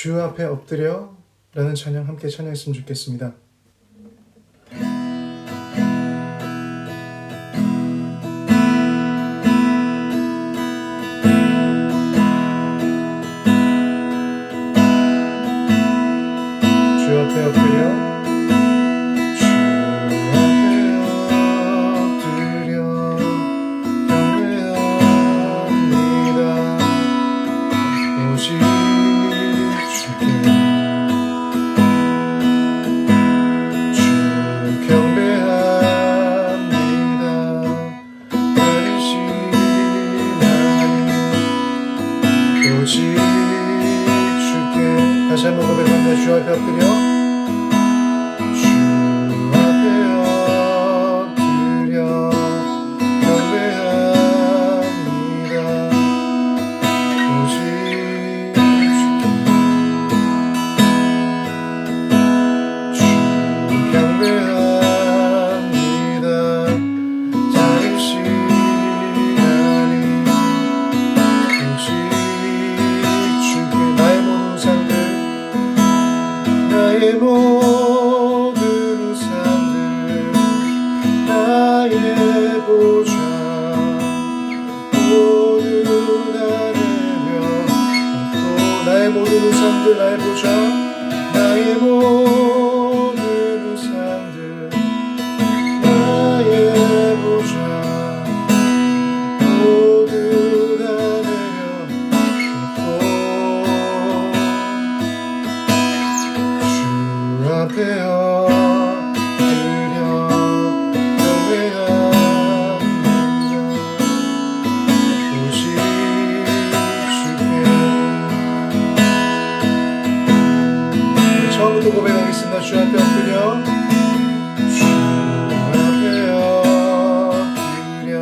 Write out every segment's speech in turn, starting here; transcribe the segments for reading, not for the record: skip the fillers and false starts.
주 앞에 엎드려 라는 찬양 함께 찬양했으면 좋겠습니다. 주 앞에 엎드려 다시 한번 고백합니다. 주 앞에 엎드려 주 앞에 엎드려 경배합니다. 오직 주께 주 경배합니다. 자유시간이 오직 주께 나의 모든 삶들 나의 모든 우상들 나의 보좌 모두 다 내려놓고 나의 모든 우상들 나의 보좌 나의 모든 우상들 나의 보좌 모두 다 내려놓고 앞에 엎드려 경배합니다. 오직 주께 처음부터 고백하겠습니다. 주 앞에 엎드려 주 앞에 엎드려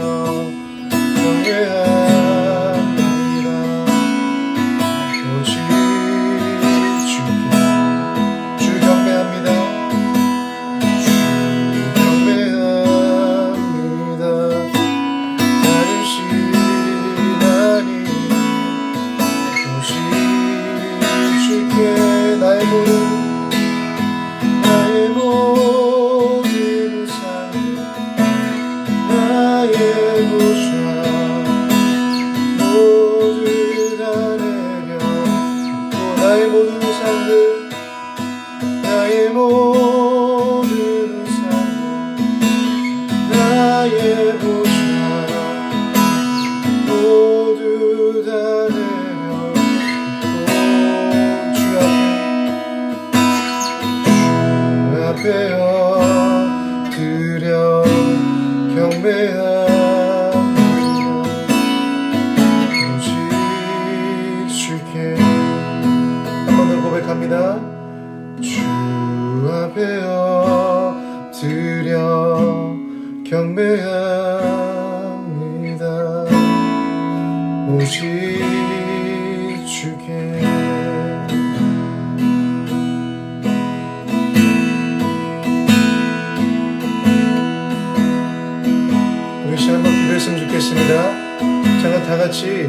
경배합니다. 오직 나의 모든 우상 나의 보좌 모두 다 내려놓고 나의 모든 우상들 나의 모든 우상들 나의 보좌 모두 다 내려놓고 주 앞에 엎드려 경배합니다. 오직 주께 한 번 더 고백합니다. 주 앞에 엎드려 경배합니다. 오직 주께 한번 기도했으면 좋겠습니다. 잠깐 다 같이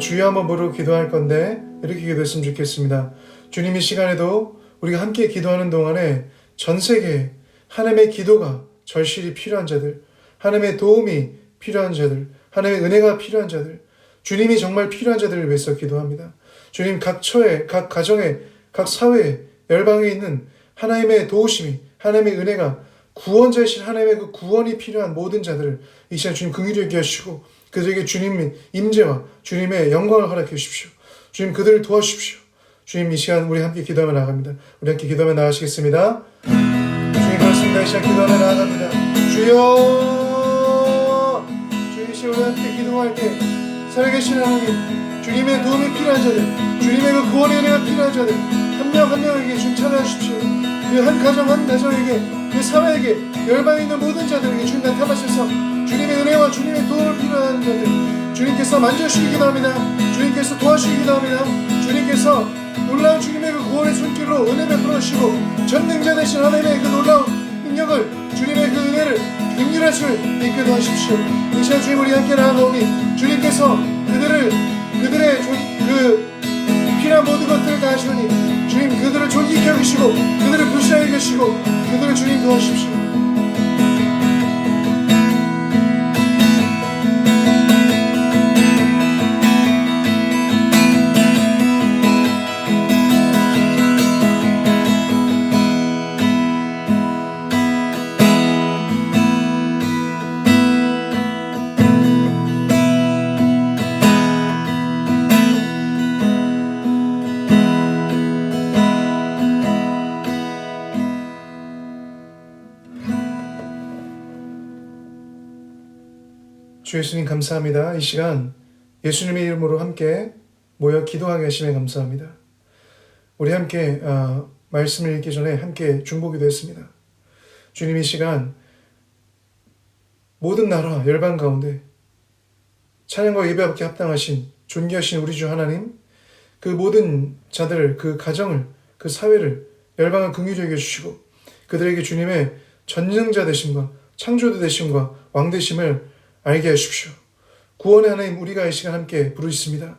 주여 한번 부르고 기도할 건데 이렇게 기도했으면 좋겠습니다. 주님 이 시간에도 우리가 함께 기도하는 동안에 전 세계에 하나님의 기도가 절실히 필요한 자들, 하나님의 도움이 필요한 자들, 하나님의 은혜가 필요한 자들, 주님이 정말 필요한 자들을 위해서 기도합니다. 주님 각 처에, 각 가정에, 각 사회에, 열방에 있는 하나님의 도우심이, 하나님의 은혜가 구원자이신 하나님의 그 구원이 필요한 모든 자들을 이 시간 주님 긍휼히 여기시고 그들에게 주님의 임재와 주님의 영광을 허락해 주십시오. 주님 그들을 도와주십시오. 주님 이 시간 우리 함께 기도하며 나아갑니다. 우리 함께 기도하며 나아가시겠습니다. 주님 그렇습니다. 이 시간 기도하며 나아갑니다. 주여 주님 이 시간 우리 함께 기도할 때 살아계신 하나님 주님의 도움이 필요한 자들 주님의 그 구원의 은혜가 필요한 자들 한 명 한 명에게 주님 찾아주십시오. 그 한 가정 한 가정에게 그 사회에게 열방에 있는 모든 자들에게 주님 나타나셔서 주님의 은혜와 주님의 도움을 필요한 자들 주님께서 만져주시기도 합니다. 주님께서 도와주시기도 합니다. 주님께서 놀라운 주님의 그 구원의 손길로 은혜 베풀어주시고 전능자 되신 하나님의 그 놀라운 능력을 주님의 그 은혜를 긍휼하심을 입게 도와주십시오. 이 시간 주님 우리 함께 나아가오니 주님께서 그들의 그 필요한 모든 것들을 다 하시오니 주님 그들을 존귀케 여기시고 그들을 불쌍히 여기시고 그들을 주님 도와주십시오. 주 예수님 감사합니다. 이 시간 예수님의 이름으로 함께 모여 기도하게 하심에 감사합니다. 우리 함께 말씀을 읽기 전에 함께 중보기도 했습니다. 주님 이 시간 모든 나라 열방 가운데 찬양과 예배받기 합당하신 존귀하신 우리 주 하나님, 그 모든 자들, 그 가정을, 그 사회를 열방을 긍휼히 여겨주시고 그들에게 주님의 전능자 되심과 창조주 되심과 왕 되심을 알게 하십시오. 구원의 하나님, 우리가 이 시간 함께 부르짖습니다.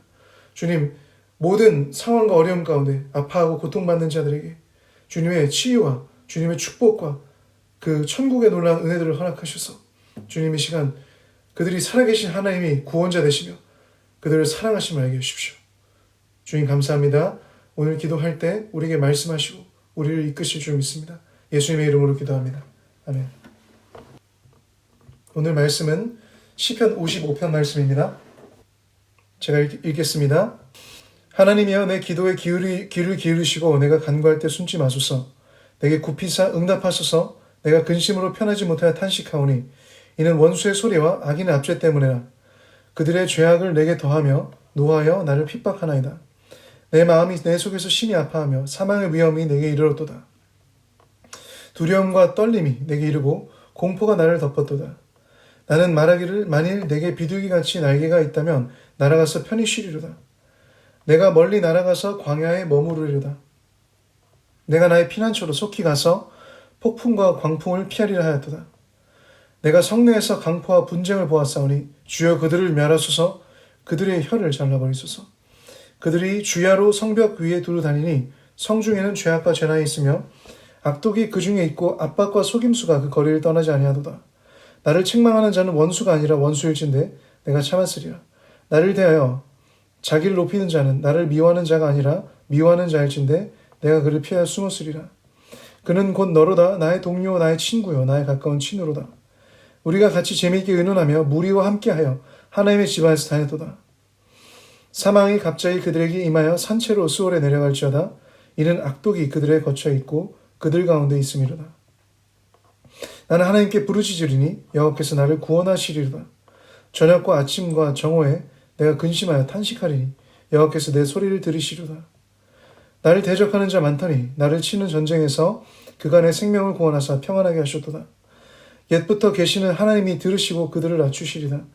주님, 모든 상황과 어려움 가운데 아파하고 고통받는 자들에게 주님의 치유와 주님의 축복과 그 천국의 놀라운 은혜들을 허락하셔서 주님 이 시간 그들이 살아계신 하나님이 구원자 되시며 그들을 사랑하심을 알게 하십시오. 주님 감사합니다. 오늘 기도할 때 우리에게 말씀하시고 우리를 이끄실 줄 믿습니다. 예수님의 이름으로 기도합니다. 아멘. 오늘 말씀은 시편 55편 말씀입니다. 제가 읽겠습니다. 하나님이여 내 기도에 귀를 기울이시고 내가 간구할 때 숨지 마소서. 내게 굽히사 응답하소서. 내가 근심으로 편하지 못하여 탄식하오니 이는 원수의 소리와 악인의 압제 때문이라. 그들의 죄악을 내게 더하며 노하여 나를 핍박하나이다. 내 마음이 내 속에서 심히 아파하며 사망의 위험이 내게 이르렀도다. 두려움과 떨림이 내게 이르고 공포가 나를 덮었도다. 나는 말하기를 만일 내게 비둘기같이 날개가 있다면 날아가서 편히 쉬리로다. 내가 멀리 날아가서 광야에 머무르리로다. 내가 나의 피난처로 속히 가서 폭풍과 광풍을 피하리라 하였도다. 내가 성내에서 강포와 분쟁을 보았사오니 주여 그들을 멸하소서. 그들의 혀를 잘라버리소서. 그들이 주야로 성벽 위에 두루 다니니 성중에는 죄악과 죄난이 있으며 악독이 그 중에 있고 압박과 속임수가 그 거리를 떠나지 아니하도다. 나를 책망하는 자는 원수가 아니라 원수일진데 내가 참았으리라. 나를 대하여 자기를 높이는 자는 나를 미워하는 자가 아니라 미워하는 자일진데 내가 그를 피하여 숨었으리라. 그는 곧 너로다. 나의 동료, 나의 친구요, 나의 가까운 친구로다. 우리가 같이 재미있게 의논하며 무리와 함께하여 하나님의 집 안에서 다녔도다. 사망이 갑자기 그들에게 임하여 산채로 수월에 내려갈지어다. 이는 악독이 그들에 거쳐 있고 그들 가운데 있음이로다. 나는 하나님께 부르짖으리니 여호와께서 나를 구원하시리로다. 저녁과 아침과 정오에 내가 근심하여 탄식하리니 여호와께서 내 소리를 들으시리로다. 나를 대적하는 자 많더니 나를 치는 전쟁에서 그가 내 생명을 구원하사 평안하게 하셨도다. 옛부터 계시는 하나님이 들으시고 그들을 낮추시리다.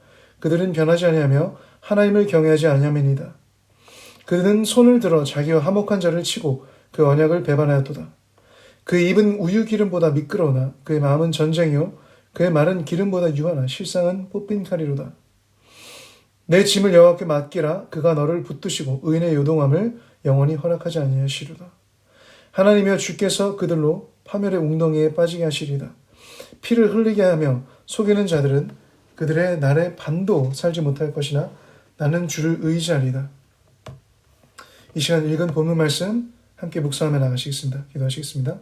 그들은 변하지 아니하며 하나님을 경외하지 아니함이니이다. 그는 손을 들어 자기와 화목한 자를 치고 그 언약을 배반하였도다. 그 입은 우유 기름보다 미끄러우나 그의 마음은 전쟁이요 그의 말은 기름보다 유하나 실상은 뽑힌 칼이로다. 내 짐을 여호와께 맡기라. 그가 너를 붙드시고 의인의 요동함을 영원히 허락하지 아니하시리로다. 하나님이여 주께서 그들로 파멸의 웅덩이에 빠지게 하시리다. 피를 흘리게 하며 속이는 자들은 그들의 날에 반도 살지 못할 것이나 나는 주를 의지하리다. 이 시간 읽은 본문 말씀 함께 묵상하며 나가시겠습니다. 기도하시겠습니다.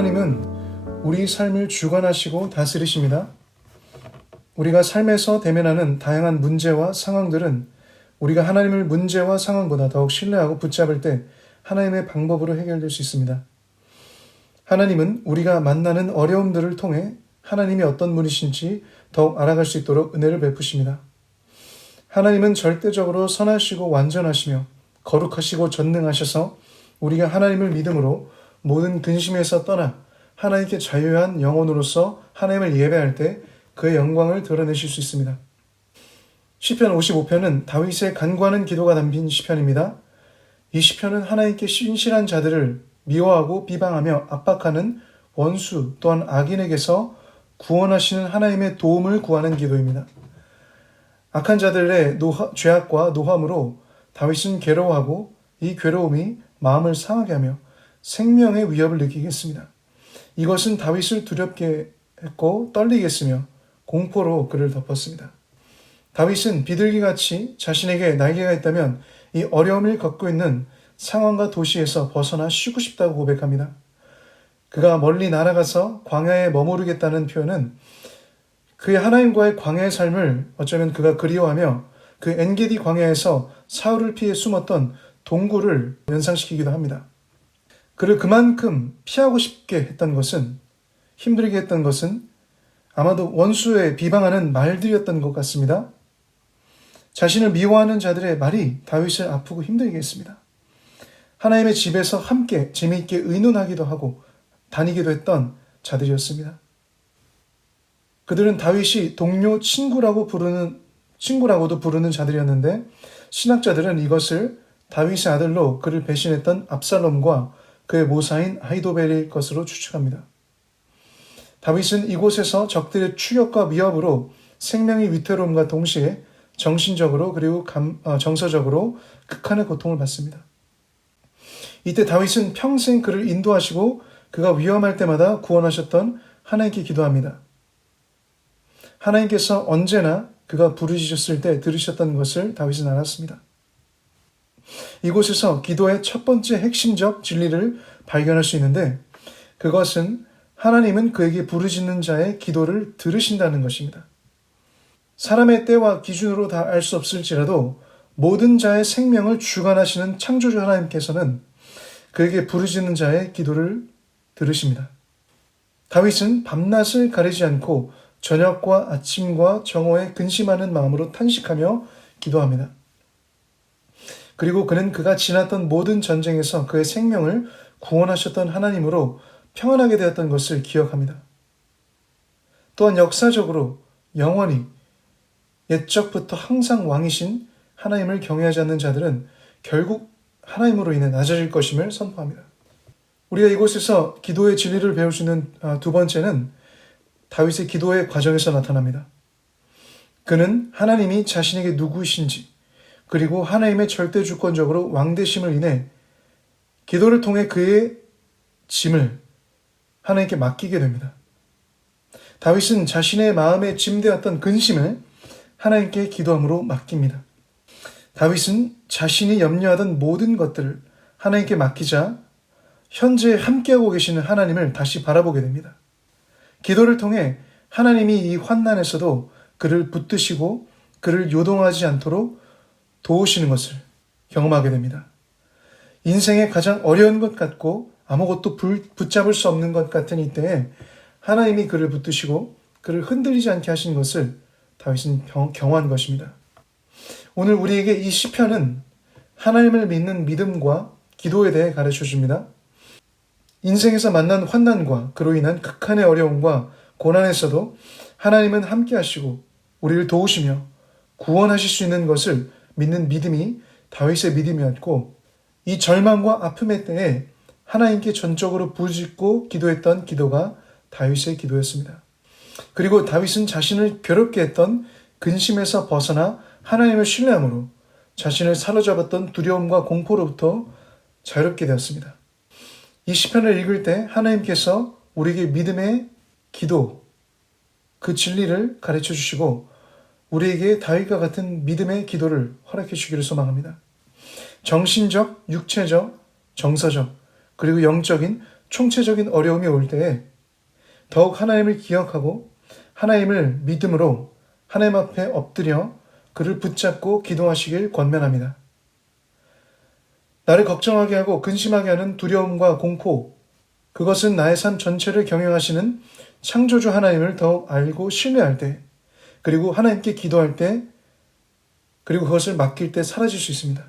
하나님은 우리 삶을 주관하시고 다스리십니다. 우리가 삶에서 대면하는 다양한 문제와 상황들은 우리가 하나님을 문제와 상황보다 더욱 신뢰하고 붙잡을 때 하나님의 방법으로 해결될 수 있습니다. 하나님은 우리가 만나는 어려움들을 통해 하나님이 어떤 분이신지 더욱 알아갈 수 있도록 은혜를 베푸십니다. 하나님은 절대적으로 선하시고 완전하시며 거룩하시고 전능하셔서 우리가 하나님을 믿음으로 모든 근심에서 떠나 하나님께 자유한 영혼으로서 하나님을 예배할 때 그의 영광을 드러내실 수 있습니다. 시편 55편은 다윗의 간구하는 기도가 담긴 시편입니다. 이 시편은 하나님께 신실한 자들을 미워하고 비방하며 압박하는 원수 또한 악인에게서 구원하시는 하나님의 도움을 구하는 기도입니다. 악한 자들의 죄악과 노함으로 다윗은 괴로워하고 이 괴로움이 마음을 상하게 하며 생명의 위협을 느끼게 했습니다. 이것은 다윗을 두렵게 했고 떨리게 했으며 공포로 그를 덮었습니다. 다윗은 비둘기같이 자신에게 날개가 있다면 이 어려움을 겪고 있는 상황과 도시에서 벗어나 쉬고 싶다고 고백합니다. 그가 멀리 날아가서 광야에 머무르겠다는 표현은 그의 하나님과의 광야의 삶을 어쩌면 그가 그리워하며 그 엔게디 광야에서 사울을 피해 숨었던 동굴을 연상시키기도 합니다. 그를 그만큼 피하고 싶게 했던 것은, 힘들게 했던 것은 아마도 원수의 비방하는 말들이었던 것 같습니다. 자신을 미워하는 자들의 말이 다윗을 아프고 힘들게 했습니다. 하나님의 집에서 함께 재미있게 의논하기도 하고 다니기도 했던 자들이었습니다. 그들은 다윗이 동료 친구라고도 부르는 자들이었는데 신학자들은 이것을 다윗의 아들로 그를 배신했던 압살롬과 그의 모사인 아히도벨일 것으로 추측합니다. 다윗은 이곳에서 적들의 추격과 위협으로 생명의 위태로움과 동시에 정신적으로 그리고 정서적으로 극한의 고통을 받습니다. 이때 다윗은 평생 그를 인도하시고 그가 위험할 때마다 구원하셨던 하나님께 기도합니다. 하나님께서 언제나 그가 부르짖었을 때 들으셨던 것을 다윗은 알았습니다. 이곳에서 기도의 첫 번째 핵심적 진리를 발견할 수 있는데 그것은 하나님은 그에게 부르짖는 자의 기도를 들으신다는 것입니다. 사람의 때와 기준으로 다 알 수 없을지라도 모든 자의 생명을 주관하시는 창조주 하나님께서는 그에게 부르짖는 자의 기도를 들으십니다. 다윗은 밤낮을 가리지 않고 저녁과 아침과 정오에 근심하는 마음으로 탄식하며 기도합니다. 그리고 그는 그가 지났던 모든 전쟁에서 그의 생명을 구원하셨던 하나님으로 평안하게 되었던 것을 기억합니다. 또한 역사적으로 영원히 옛적부터 항상 왕이신 하나님을 경외하지 않는 자들은 결국 하나님으로 인해 낮아질 것임을 선포합니다. 우리가 이곳에서 기도의 진리를 배울 수 있는 두 번째는 다윗의 기도의 과정에서 나타납니다. 그는 하나님이 자신에게 누구이신지 그리고 하나님의 절대주권적으로 왕되심을 인해 기도를 통해 그의 짐을 하나님께 맡기게 됩니다. 다윗은 자신의 마음에 짐되었던 근심을 하나님께 기도함으로 맡깁니다. 다윗은 자신이 염려하던 모든 것들을 하나님께 맡기자 현재 함께하고 계시는 하나님을 다시 바라보게 됩니다. 기도를 통해 하나님이 이 환난에서도 그를 붙드시고 그를 요동하지 않도록 도우시는 것을 경험하게 됩니다. 인생의 가장 어려운 것 같고 아무것도 붙잡을 수 없는 것 같은 이때에 하나님이 그를 붙드시고 그를 흔들리지 않게 하신 것을 다윗은 경험한 것입니다. 오늘 우리에게 이 시편은 하나님을 믿는 믿음과 기도에 대해 가르쳐 줍니다. 인생에서 만난 환난과 그로 인한 극한의 어려움과 고난에서도 하나님은 함께 하시고 우리를 도우시며 구원하실 수 있는 것을 믿는 믿음이 다윗의 믿음이었고 이 절망과 아픔의 때에 하나님께 전적으로 부르짖고 기도했던 기도가 다윗의 기도였습니다. 그리고 다윗은 자신을 괴롭게 했던 근심에서 벗어나 하나님을 신뢰함으로 자신을 사로잡았던 두려움과 공포로부터 자유롭게 되었습니다. 이 시편을 읽을 때 하나님께서 우리에게 믿음의 기도, 그 진리를 가르쳐 주시고 우리에게 다윗과 같은 믿음의 기도를 허락해 주기를 소망합니다. 정신적, 육체적, 정서적, 그리고 영적인 총체적인 어려움이 올 때에 더욱 하나님을 기억하고 하나님을 믿음으로 하나님 앞에 엎드려 그를 붙잡고 기도하시길 권면합니다. 나를 걱정하게 하고 근심하게 하는 두려움과 공포, 그것은 나의 삶 전체를 경영하시는 창조주 하나님을 더욱 알고 신뢰할 때, 그리고 하나님께 기도할 때, 그리고 그것을 맡길 때 사라질 수 있습니다.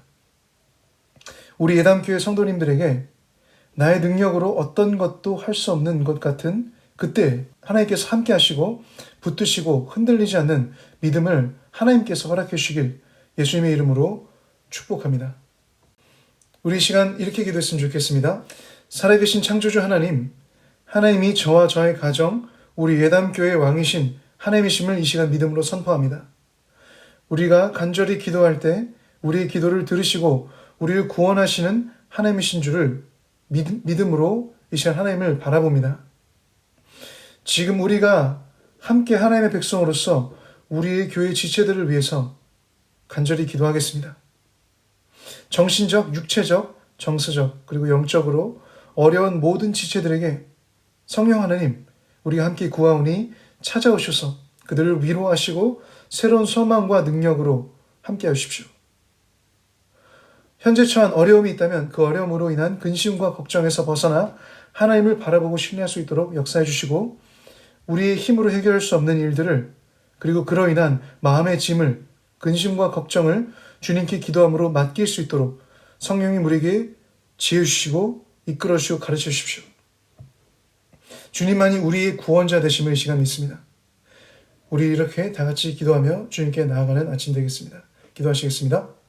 우리 예담교회 성도님들에게 나의 능력으로 어떤 것도 할 수 없는 것 같은 그때 하나님께서 함께 하시고 붙드시고 흔들리지 않는 믿음을 하나님께서 허락해 주시길 예수님의 이름으로 축복합니다. 우리 이 시간 이렇게 기도했으면 좋겠습니다. 살아계신 창조주 하나님, 하나님이 저와 저의 가정, 우리 예담교회의 왕이신 하나님이심을 이 시간 믿음으로 선포합니다. 우리가 간절히 기도할 때 우리의 기도를 들으시고 우리를 구원하시는 하나님이신 줄을 믿음으로 이 시간 하나님을 바라봅니다. 지금 우리가 함께 하나님의 백성으로서 우리의 교회 지체들을 위해서 간절히 기도하겠습니다. 정신적, 육체적, 정서적, 그리고 영적으로 어려운 모든 지체들에게 성령 하나님, 우리가 함께 구하오니 찾아오셔서 그들을 위로하시고 새로운 소망과 능력으로 함께 하십시오. 현재 처한 어려움이 있다면 그 어려움으로 인한 근심과 걱정에서 벗어나 하나님을 바라보고 신뢰할 수 있도록 역사해 주시고 우리의 힘으로 해결할 수 없는 일들을 그리고 그로 인한 마음의 짐을 근심과 걱정을 주님께 기도함으로 맡길 수 있도록 성령님 우리에게 지혜 주시고 이끌어 주시고 가르쳐 주십시오. 주님만이 우리의 구원자 되심을 이 시간 믿습니다. 우리 이렇게 다 같이 기도하며 주님께 나아가는 아침 되겠습니다. 기도하시겠습니다.